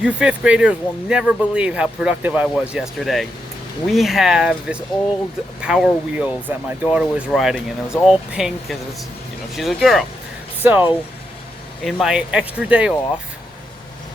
You fifth graders will never believe how productive I was yesterday. We have this old Power Wheels that my daughter was riding, and it was all pink because it's, she's a girl. So, in my extra day off,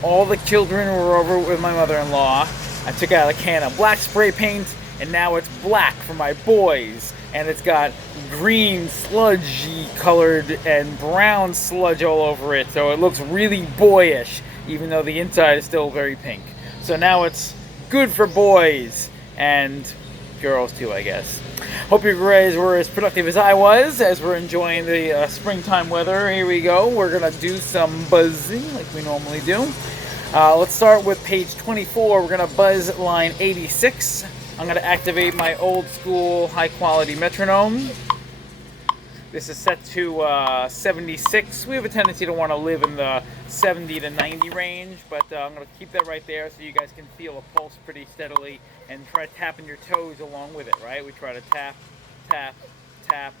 all the children were over with my mother-in-law. I took out a can of black spray paint, and now it's black for my boys. And it's got green sludgy colored and brown sludge all over it, so it looks really boyish, even though the inside is still very pink. So now it's good for boys and girls too, I guess. Hope you guys were as productive as I was as we're enjoying the springtime weather. Here we go. We're going to do some buzzing like we normally do. Let's start with page 24. We're going to buzz line 86. I'm going to activate my old school high quality metronome. This is set to 76. We have a tendency to want to live in the 70 to 90 range, but I'm going to keep that right there so you guys can feel a pulse pretty steadily and try tapping your toes along with it, right? We try to tap, tap, tap,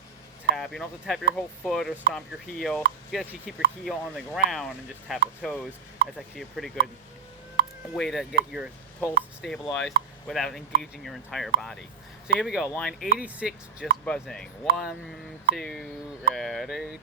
tap. You don't have to tap your whole foot or stomp your heel. You can actually keep your heel on the ground and just tap the toes. That's actually a pretty good way to get your pulse stabilized without engaging your entire body. So here we go, line 86, just buzzing. 1, 2, ready.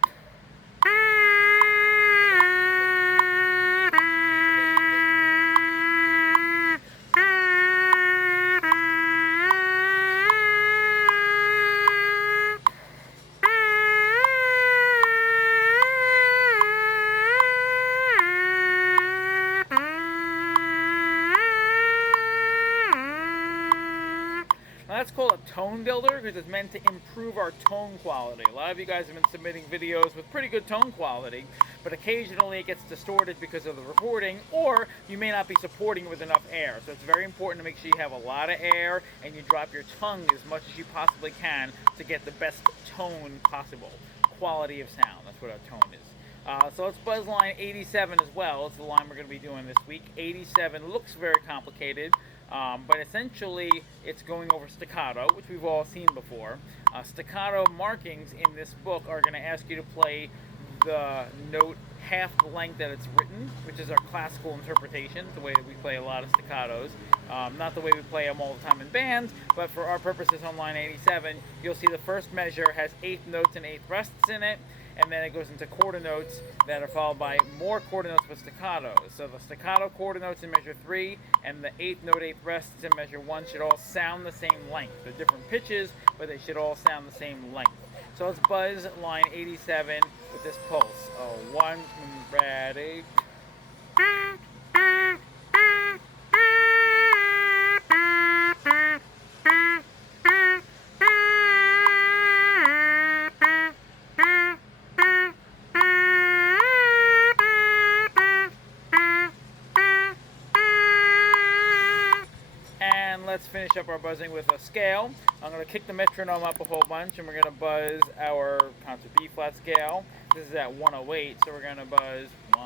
That's called a tone builder because it's meant to improve our tone quality. A lot of you guys have been submitting videos with pretty good tone quality, but occasionally it gets distorted because of the recording, or you may not be supporting with enough air. So it's very important to make sure you have a lot of air and you drop your tongue as much as you possibly can to get the best tone possible. Quality of sound, that's what our tone is. So let's buzz line 87 as well. It's the line we're going to be doing this week. 87 looks very complicated. But essentially, it's going over staccato, which we've all seen before. Staccato markings in this book are going to ask you to play the note half the length that it's written, which is our classical interpretation, the way that we play a lot of staccatos. Not the way we play them all the time in bands, but for our purposes on line 87, you'll see the first measure has 8 notes and 8 rests in it, and then it goes into quarter notes that are followed by more quarter notes with staccato. So the staccato quarter notes in measure 3 and the 8th note, 8th rests in measure 1 should all sound the same length. They're different pitches, but they should all sound the same length. So let's buzz line 87 with this pulse. 1, ready. Let's finish up our buzzing with a scale. I'm going to kick the metronome up a whole bunch, and we're going to buzz our concert B flat scale. This is at 108, so we're going to buzz 1,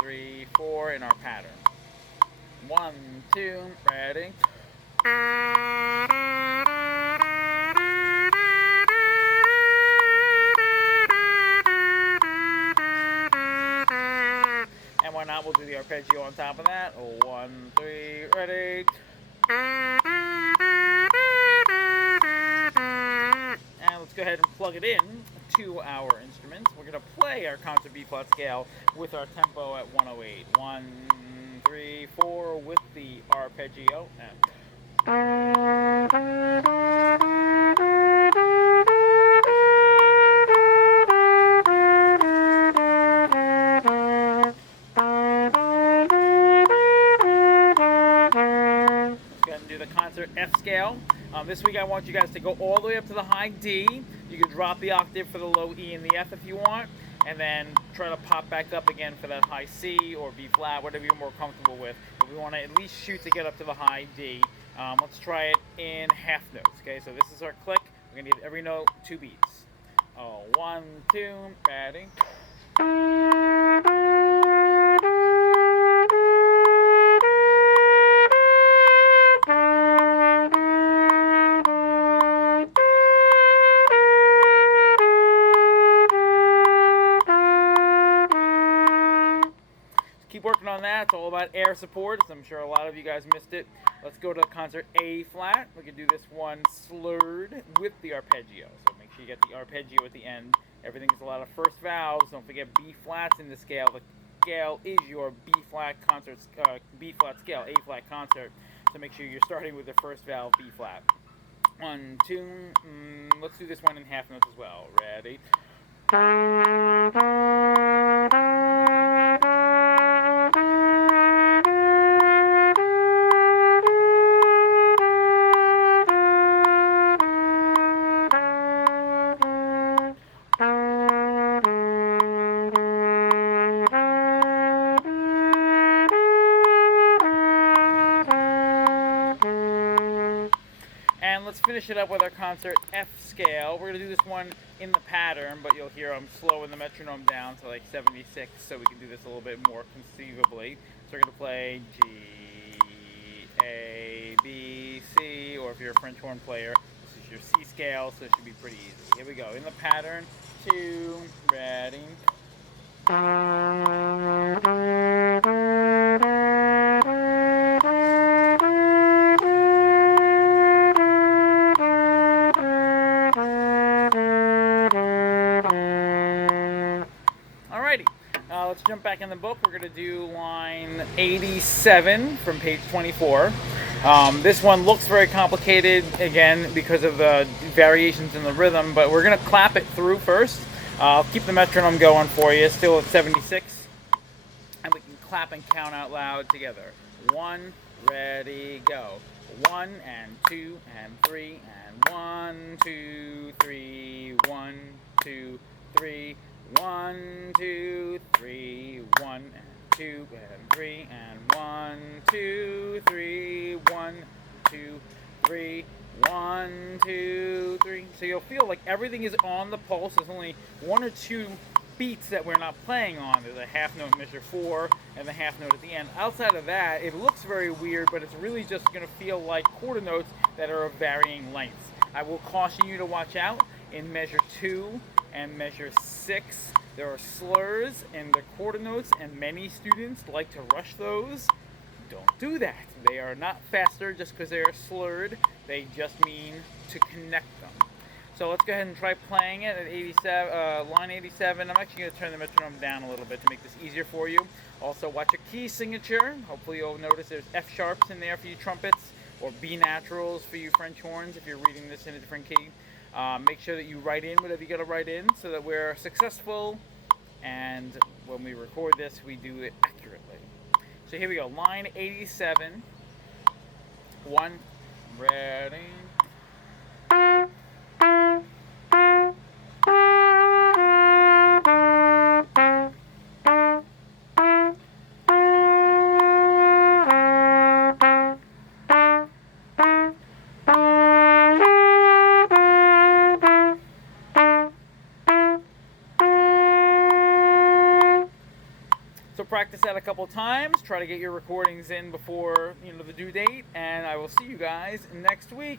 3, 4 in our pattern. 1, 2, ready. And why not? We'll do the arpeggio on top of that. 1, 3, ready. And let's go ahead and plug it in to our instruments. We're going to play our concert B flat scale with our tempo at 108. 1, 3, 4 with the arpeggio. Concert F scale. This week I want you guys to go all the way up to the high D. You can drop the octave for the low E and the F if you want, and then try to pop back up again for that high C or B flat, whatever you're more comfortable with. But we want to at least shoot to get up to the high D. Let's try it in half notes. Okay, so this is our click. We're going to give every note 2 beats. 1, 2, ready. Keep working on that. that. It's all about air support, so I'm sure a lot of you guys missed it. Let's go to concert A flat. We can do this one slurred with the arpeggio. So make sure you get the arpeggio at the end. Everything is a lot of first valves. Don't forget B flats in the scale. The scale is your B flat concert, B flat scale, A flat concert. So make sure you're starting with the first valve B flat. 1, 2. Let's do this one in half notes as well. Ready? And let's finish it up with our concert F scale. We're going to do this one in the pattern, but you'll hear I'm slowing the metronome down to like 76, so we can do this a little bit more conceivably. So we're going to play G, A, B, C, or if you're a French horn player, this is your C scale, so it should be pretty easy. Here we go. In the pattern, 2, ready. Alrighty, let's jump back in the book. We're going to do line 87 from page 24. This one looks very complicated, again, because of the variations in the rhythm, but we're going to clap it through first. I'll keep the metronome going for you, still at 76. And we can clap and count out loud together. 1, ready, go. 1 and 2 and 3 and 1, 2, 3, 1, 2, 3, 1, 2, 3, 1 and 2 and 3 and 1, 2, 3, 1, 2, 3, 1, 2, 3. So you'll feel like everything is on the pulse. There's only 1 or 2 beats that we're not playing on. There's a half note measure 4 and the half note at the end. Outside of that, it looks very weird, but it's really just going to feel like quarter notes that are of varying lengths. I will caution you to watch out in measure 2 and measure 6. There are slurs in the quarter notes, and many students like to rush those. Don't do that. They are not faster just because they are slurred. They just mean to connect them. So let's go ahead and try playing it at 87, line 87. I'm actually going to turn the metronome down a little bit to make this easier for you. Also, watch your key signature. Hopefully you'll notice there's F sharps in there for you trumpets, or B naturals for you French horns if you're reading this in a different key. Make sure that you write in whatever you got to write in so that we're successful, and when we record this, we do it accurately. So here we go, line 87. 1, ready. So practice that a couple times. Try to get your recordings in before the due date, and I will see you guys next week.